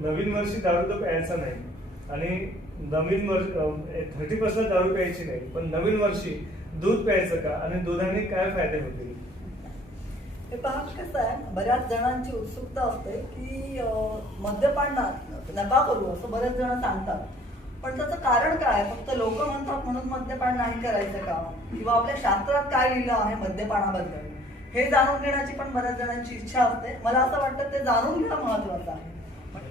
नवीन वर्षी दारू तर प्यायचा नाही आणि नवीन वर्ष 30% दारू प्यायची नाही, पण नवीन वर्षी दूध प्यायचं का आणि दुधाने काय फायदे होतील? हे पहा कसं आहे, बऱ्याच जणांची उत्सुकता असते की मद्यपान नका करू असं बरेच जण सांगतात. पण त्याचं कारण काय? फक्त लोक म्हणतात म्हणून मद्यपान नाही करायचं का? किंवा आपल्या शास्त्रात काय लिहिलं आहे मद्यपानाबद्दल हे जाणून घेण्याची पण बऱ्याच जणांची इच्छा असते. मला असं वाटतं ते जाणून घेणं महत्वाचं आहे.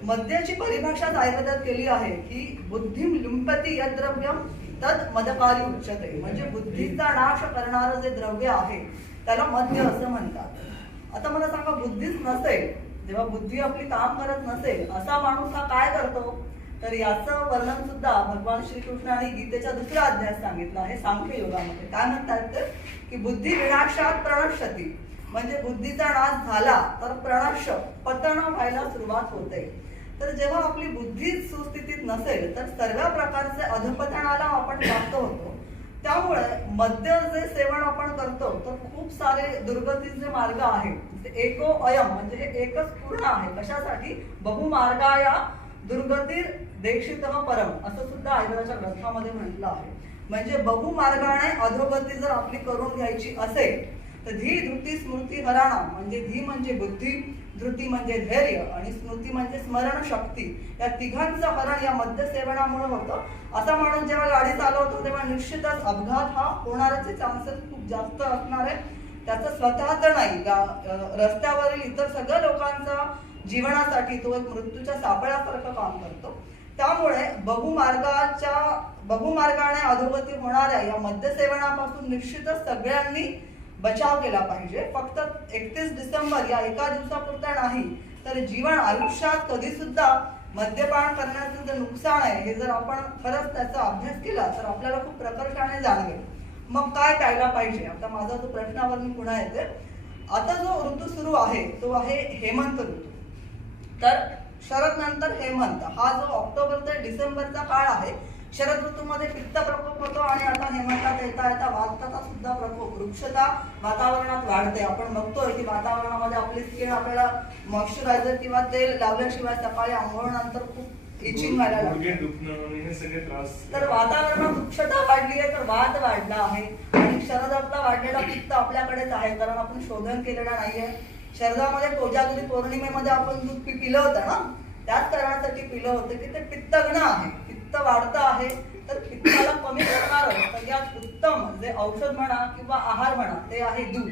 मद्याची परिभाषा आयुर्वेदात केली आहे की बुद्धिम लुंपती यद्रव्यम तद मदकारी उच्यते. म्हणजे बुद्धीचा नाश करणारं जे द्रव्य आहे त्याला मद्य असं म्हणतात. आता मला सांगा, बुद्धीच नसेल, जेव्हा बुद्धी आपली काम करत नसेल असा माणूस हा काय करतो? तर याचं वर्णन सुद्धा भगवान श्रीकृष्णाने गीतेच्या दुसऱ्या अध्यायात सांगितलं आहे, सांख्य योगामध्ये. काय म्हणतात तर की बुद्धी विनाशात प्रणश्यती. म्हणजे बुद्धीचा नाश झाला तर प्रणश पतन व्हायला सुरुवात होते. तर जेव्हा आपली बुद्धी सुस्थितीत नसेल तर सर्व प्रकारचे अधपतनाला आपण प्राप्त होतो. त्यामुळे मद्य जे सेवन आपण करतो तर खूप सारे दुर्गतीचे मार्ग आहेत. एको अयम म्हणजे हे एकच पूर्ण आहे. कशासाठी? बहुमार्गाया दुर्गतीर देशितः परम असं सुद्धा आयुर्वेदाच्या ग्रंथामध्ये म्हटलं आहे. म्हणजे बहुमार्गाने अधोगती जर आपली करून घ्यायची असेल तर धी धृती स्मृती हराणा. म्हणजे धी म्हणजे बुद्धी, धृती म्हणजे धैर्य आणि स्मृती म्हणजे स्मरण शक्ती. या तिघांचं हरण या मद्य सेवनामुळे होतं. असा माणूस जेव्हा गाडी चालवतो तेव्हा निश्चितच अपघात हा होण्याचे चान्सेस खूप जास्त असणार आहे. त्याचं स्वतःच नाही, रस्त्यावरील इतर सगळ्या लोकांचा जीवनासाठी तो एक मृत्यूच्या सापळ्यासारखं काम करतो. त्यामुळे बहुमार्गाने अधोगती होणाऱ्या या मद्य सेवनापासून निश्चितच सगळ्यांनी बचाव केला पाहिजे. फक्त 31 डिसेंबर या एका दिवसापुरता नाही तर जीवन आयुष्यात कधी सुद्धा मद्यपान करण्याचं जे नुकसान आहे हे जर आपण खरंच त्याचा अभ्यास केला तर आपल्याला खूप प्रकर्षाने जाणवेल. मग काय प्यायला पाहिजे? आता माझा जो प्रश्नावर मी पुन्हा येते. आता जो ऋतू सुरू आहे तो आहे हेमंत ऋतू. तर शरद नंतर हेमंत हा जो ऑक्टोबर ते डिसेंबरचा काळ आहे. शरद ऋतूमध्ये पित्त प्रकोप होतो आणि आता हेमंतात येता येता वाताचा सुद्धा प्रकोप, वृक्षता वातावरणात वाढते. आपण बघतोय की वातावरणामध्ये आपली स्किन आपल्याला मॉइश्चरायझर किंवा तेल लावल्याशिवाय सकाळी आंघोळनंतर खूप इचिंग व्हायला लागते. तर वातावरणात वृक्षता वाढली आहे तर वात वाढला आहे आणि शरदातला वाढलेला पित्त आपल्याकडेच आहे, कारण आपण शोधन केलेला नाहीये. शरदामध्ये कोजागिरी पौर्णिमेमध्ये आपण दूध पिलं होतं ना, त्याच कारणासाठी पिलं होतं की ते पित्तग्न आहे, पित्त वाढतं आहे. तर पित्ताला कमी करणारं सगळ्यात उत्तम जे औषध म्हणा किंवा आहार म्हणा ते आहे दूध.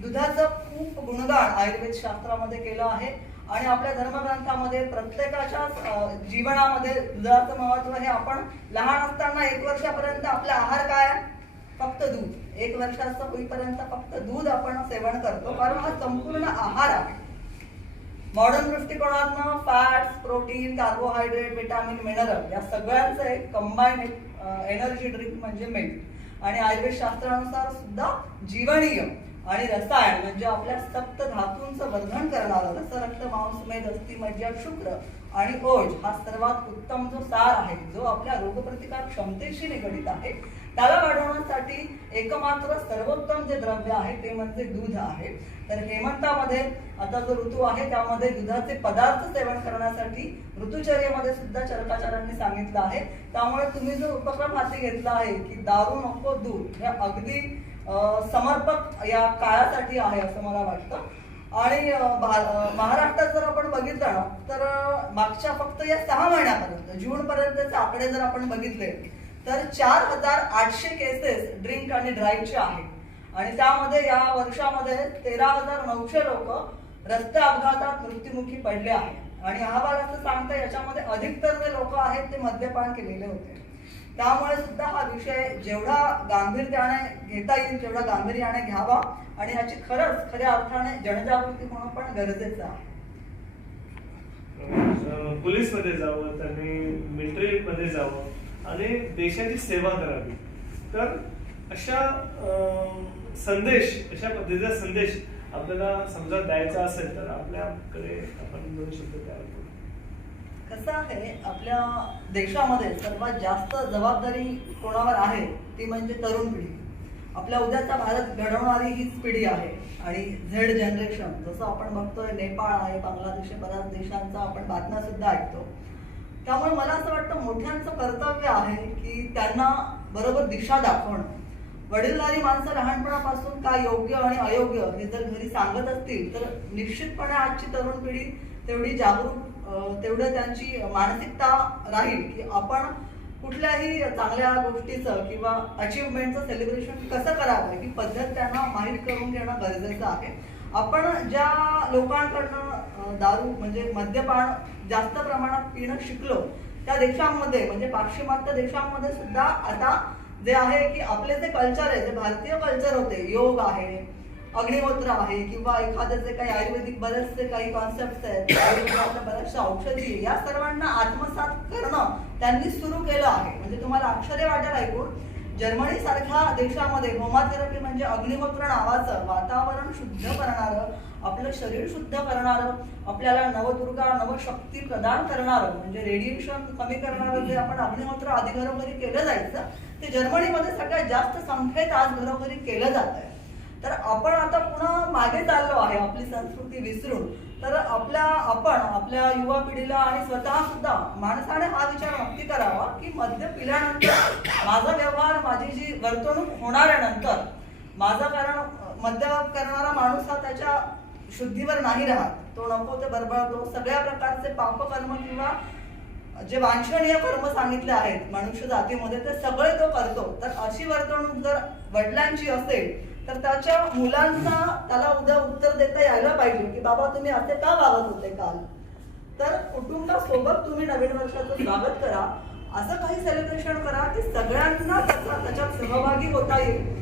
दुधाचं खूप गुणगान आयुर्वेद शास्त्रामध्ये केलं आहे आणि आपल्या धर्मग्रंथामध्ये प्रत्येकाच्या जीवनामध्ये दुधाचं महत्व हे आपण लहान असताना 1 वर्षापर्यंत आपला आहार काय? फक्त दूध. 1 वर्षाचं होईपर्यंत फक्त दूध आपण सेवन करतो, कारण हा संपूर्ण आहार आहे. मॉडर्न दृष्टिकोनातनं fats, protein, carbohydrate, vitamin, mineral या सगळ्यांचं एक कंबाईन एनर्जी ड्रिंक म्हणजे मिल्क. आणि आयुर्वेद शास्त्रानुसार सुद्धा जीवनीय आणि रसायन म्हणजे आपल्या सप्त धातूंचं वर्धन करणारं रस, रक्त, मांस, मेद, अस्थि, मज्जा, शुक्र आणि ओज हा सर्वात उत्तम जो सार आहे, जो आपल्या रोगप्रतिकार क्षमतेशी निगडित आहे, त्याला वाढवण्यासाठी एकमात्र सर्वोत्तम जे द्रव्य आहे ते म्हणजे दूध आहे. तर हेमंतामध्ये आता जो ऋतू आहे त्यामध्ये दुधाचे पदार्थ सेवन करण्यासाठी ऋतुचर्येमध्ये सुद्धा चरकाचार्यांनी सांगितलं आहे. त्यामुळे तुम्ही जो उपक्रम हाती घेतला आहे की दारू नको दूध, हे अगदी समर्पक या काळासाठी आहे असं मला वाटतं. आणि महाराष्ट्रात जर आपण बघितलं ना तर मागच्या फक्त या 6 महिन्यापर्यंत जून पर्यंतचे आकडे जर आपण बघितले तर 4800 केसेस ड्रिंक आणि ड्राईव्हचे आहेत आणि त्यामध्ये या वर्षामध्ये 13,900 लोक रस्ते अपघातात मृत्युमुखी पडले आहेत. आणि अहवाल असं सांगतं याच्यामध्ये अधिकतर जे लोक आहेत ते मद्यपान केलेले होते. त्यामुळे सुद्धा हा विषय जेवढा गांभीर्याने घेता येईल तेवढा गांभीर्याने घ्यावा आणि याची खऱ्या अर्थाने जनजागृती होणं पण गरजेचं आहे. पोलीस मध्ये जावं, त्यांनी मिलिटरी मध्ये जावं आणि देशाची सेवा करावी. तर अशा पद्धतीचा संदेश आपल्याला समजा द्यायचा असेल तर आपल्याकडे आपण 2 शब्द तयार करू. कसं आहे, आपल्या देशामध्ये सर्वात जास्त जबाबदारी कोणावर आहे ती म्हणजे तरुण पिढी. आपल्या उद्याचा भारत घडवणारी हीच पिढी आहे आणि झेड जनरेशन, जसं आपण बघतोय नेपाळ आहे, बांगलादेश आहे, बऱ्याच देशांचा आपण बातम्या सुद्धा ऐकतो. त्यामुळे मला असं वाटतं मोठ्यांचं कर्तव्य आहे की त्यांना बरोबर दिशा दाखवणं. वडीलधारी माणसं लहानपणापासून काय योग्य आणि अयोग्य हे जर घरी सांगत असतील तर निश्चितपणे आजची तरुण पिढी तेवढी जागरूक, तेवढं त्यांची मानसिकता राहील की आपण कुठल्याही चांगल्या गोष्टीचं किंवा अचीवमेंटचं सेलिब्रेशन कसं करावं ही पद्धत त्यांना माहीत करून घेणं गरजेचं आहे. आपण ज्या लोकांकडनं दारू म्हणजे मद्यपान जास्त प्रमाणात पिणं शिकलो त्या देशांमध्ये म्हणजे पाश्चिमात्य देशांमध्ये सुद्धा आता जे आहे की आपले जे कल्चर आहे, जे भारतीय कल्चर होते, योग आहे, अग्निहोत्र आहे किंवा एखादे जे काही आयुर्वेदिक बरेचसे काही कॉन्सेप्ट आहेत, आयुर्वेदाच्या बऱ्याचशा औषधी, या सर्वांना आत्मसात करणं त्यांनी सुरू केलं आहे. म्हणजे तुम्हाला आश्चर्य वाटेल ऐकून, जर्मनी सारख्या देशामध्ये होमाथेरपी म्हणजे अग्निहोत्र नावाचं वातावरण शुद्ध करणारं, आपलं शरीर शुद्ध करणारं, आपल्याला नवदुर्गा नवशक्ती प्रदान करणारं म्हणजे रेडिएशन कमी करणारं जे आपण अग्निहोत्र आधी घरोघरी केलं जायचं ते जर्मनीमध्ये सगळ्यात जास्त संख्येत आज घरोघरी केलं जात आहे. तर आपण आता पुन्हा मागे चाललो आहे आपली संस्कृती विसरून. तर आपण आपल्या युवा पिढीला आणि स्वतः सुद्धा माणसाने हा विचार नक्की करावा की मद्य पिल्यानंतर माझा व्यवहार, माझी जी वर्तणूक होणार आहे नंतर माझा, कारण मद्य करणारा माणूस हा त्याच्या शुद्धीवर नाही राहत, तो नको ते बरबळतो, सगळ्या प्रकारचे पापकर्म किंवा जे वांछनीय कर्म सांगितले आहेत मनुष्य जातीमध्ये ते सगळे तो करतो. तर अशी वर्तणूक जर वडिलांची असेल तर त्याच्या मुलांना त्याला उद्या उत्तर देता यायला पाहिजे की बाबा तुम्ही असे का वागत होते काल. तर कुटुंबासोबत तुम्ही नवीन वर्षाचं स्वागत करा, असं काही सेलिब्रेशन करा की सगळ्यांना त्याच्यात सहभागी होता येईल.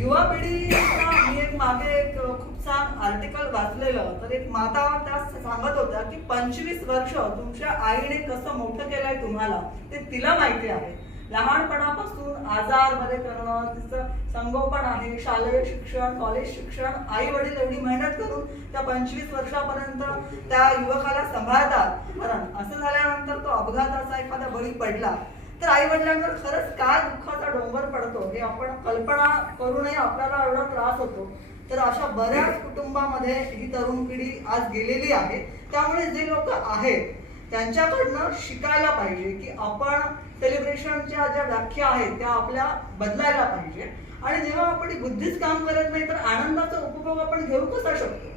युवा पिढीचा मी एक मागे एक खूप छान आर्टिकल वाचलेलं, तर एक माता त्या सांगत होत्या की 25 वर्ष तुमच्या आईने कसं मोठं केलंय तुम्हाला ते तिला माहिती आहे. लहानपणापासून आजार बरे करणं, तिचं संगोपन आहे, शालेय शिक्षण, कॉलेज शिक्षण, आई वडील एवढी मेहनत करून त्या 25 वर्षापर्यंत त्या युवकाला सांभाळतात. कारण असं झाल्यानंतर तो अपघाताचा एखादा बळी पडला तर आई वडिलांवर खरंच काय दुःखाचा डोंगर पडतो हे आपण कल्पना करूनही आपल्याला एवढा त्रास होतो. तर अशा बऱ्याच कुटुंबामध्ये ही तरुण पिढी आज गेलेली आहे. त्यामुळे जे लोक आहेत त्यांच्याकडनं शिकायला पाहिजे की आपण सेलिब्रेशनच्या ज्या व्याख्या आहेत त्या आपल्या बदलायला पाहिजे. आणि जेव्हा आपण बुद्धीच काम करत नाही तर आनंदाचा उपभोग आपण घेऊ कसा शकतो.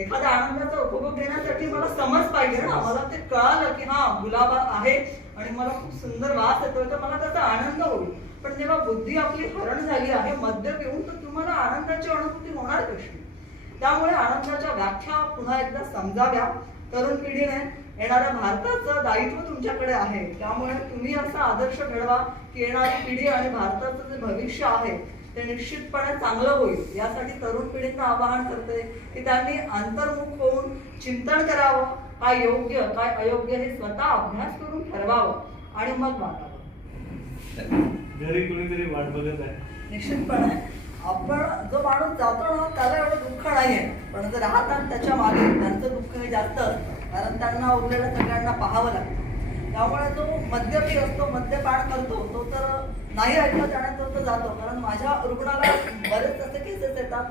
एखाद्या आनंदाचा उपभोग घेण्यासाठी मला समज पाहिजे ना, मला ते कळालं की हा गुलाब आहे आणि मला खूप सुंदर वास येतोय तर मला त्याचा आनंद होईल. पण जेव्हा बुद्धी आपली हरण झाली आहे मद्य पिऊन तर तुम्हाला आनंदाची अनुभूती होणार कशी. त्यामुळे आनंदाच्या व्याख्या पुन्हा एकदा समजाव्या. तरुण पिढीने येणाऱ्या भारताचं दायित्व तुमच्याकडे आहे. त्यामुळे तुम्ही असा आदर्श घडवा की येणारी पिढी आणि भारताचं जे भविष्य आहे ते निश्चितपणे चांगलं होईल. यासाठी तरुण पिढींना आवाहन करते की त्यांनी अंतर्मुख होऊन चिंतन करावं, काय योग्य काय अयोग्य हे स्वतः अभ्यास करून ठरवावं आणि मग वागावं. घरी कोणीतरी वाट बघत आहे. निश्चितपणे आपण जो माणूस जातो ना त्याला एवढं दुःख नाहीये, पण जर राहतात त्याच्या मागे त्यांचं दुःख हे जास्त, कारण त्यांना उरलेल्या सगळ्यांना पाहावं लागतं. त्यामुळे जो मद्यपी असतो, मद्यपान करतो तो तर नाही ऐकलं त्याने तो जातो. कारण माझ्या रुग्णाला बरेच असे केसेस येतात,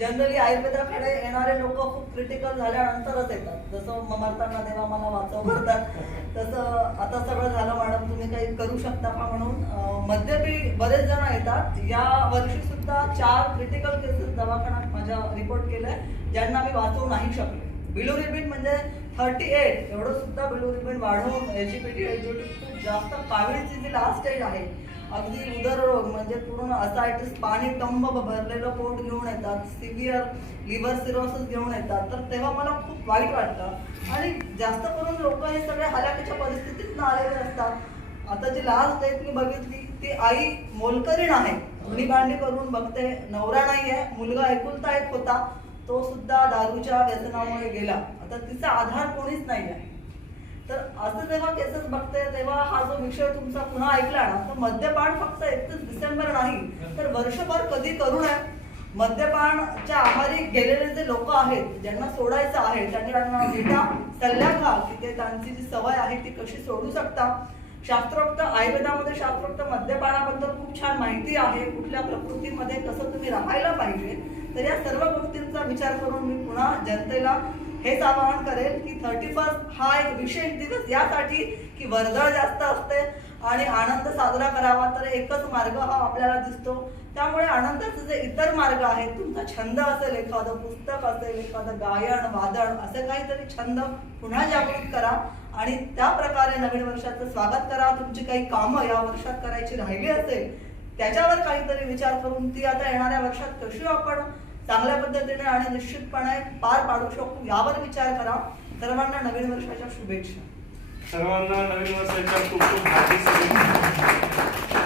जनरली आयुर्वेदाकडे येणारे लोक खूप क्रिटिकल झाल्यानंतरच येतात. जसं मरताना देवा मला वाचव करतात तसं आता सगळं झालं मॅडम तुम्ही काही करू शकता का म्हणून मद्यपी बरेच जण येतात. या वर्षी सुद्धा 4 क्रिटिकल केसेस दवाखान्यात माझ्या रिपोर्ट केलंय ज्यांना मी वाचवू नाही शकले. बिलिरुबिन म्हणजे 38 एवढं सुद्धा बिलिरुबिन वाढवून एजिपिटी खूप जास्त कावीळची जी लास्ट स्टेज आहे, अगदी उदररोग म्हणजे पूर्ण असायटिस, पाणी टंब भरलेलं पोट घेऊन येतात, सिव्हिअर लिव्हर सिरोसिस घेऊन येतात. तर तेव्हा मला खूप वाईट वाटतं आणि जास्त करून लोक हे सगळे हलाखीच्या परिस्थितीतून आलेले असतात. आता जी लास्ट डेट मी बघितली ती आई मोलकरीण आहे, धुणी भांडी करून बघते, नवरा नाहीये, मुलगा एकुलता एक होता, तो सुद्धा दारूच्या व्यसनामुळे गेला. आता तिचा आधार कोणीच नाही आहे. तर असं जेव्हा केसेस बघते तेव्हा हा जो विषय तुमचा पुन्हा ऐकला ना, तर मद्यपान फक्त 31 डिसेंबर नाही तर वर्षभर कधी करू नये. मद्यपानच्या आहारी गेलेले जे लोक आहेत ज्यांना सोडायचं आहे त्यांना भेटा, सल्ला घ्या की ते त्यांची जी सवय आहे ती कशी सोडू शकता. शास्त्रोक्त आयुर्वेदामध्ये शास्त्रोक्त मद्यपानाबद्दल खूप छान माहिती आहे, कुठल्या प्रकृतीमध्ये कसं तुम्ही राहायला पाहिजे. तर या सर्व गोष्टींचा विचार करून मी पुन्हा जनतेला हेच आवाहन करेल की 31 हा एक विशेष दिवस यासाठी की वर्दळ जास्त असते आणि आनंद साजरा करावा, तर एकच मार्ग हा आपल्याला दिसतो. त्यामुळे आनंदाचे जे इतर मार्ग आहेत, तुमचा छंद असेल, एखादं पुस्तक असेल, एखादं गायन वादन, असे काहीतरी छंद पुन्हा जागृत करा आणि त्या प्रकारे नवीन वर्षाचं स्वागत करा. तुमची काही कामं या वर्षात करायची राहिली असेल त्याच्यावर काहीतरी विचार करून ती आता येणाऱ्या वर्षात कशी आपण चांगल्या पद्धतीने आणि निश्चितपणे पार पाडू शकू यावर विचार करा. सर्वांना नवीन वर्षाच्या शुभेच्छा. सर्वांना नवीन वर्षाच्या खूप खूप हार्दिक शुभेच्छा.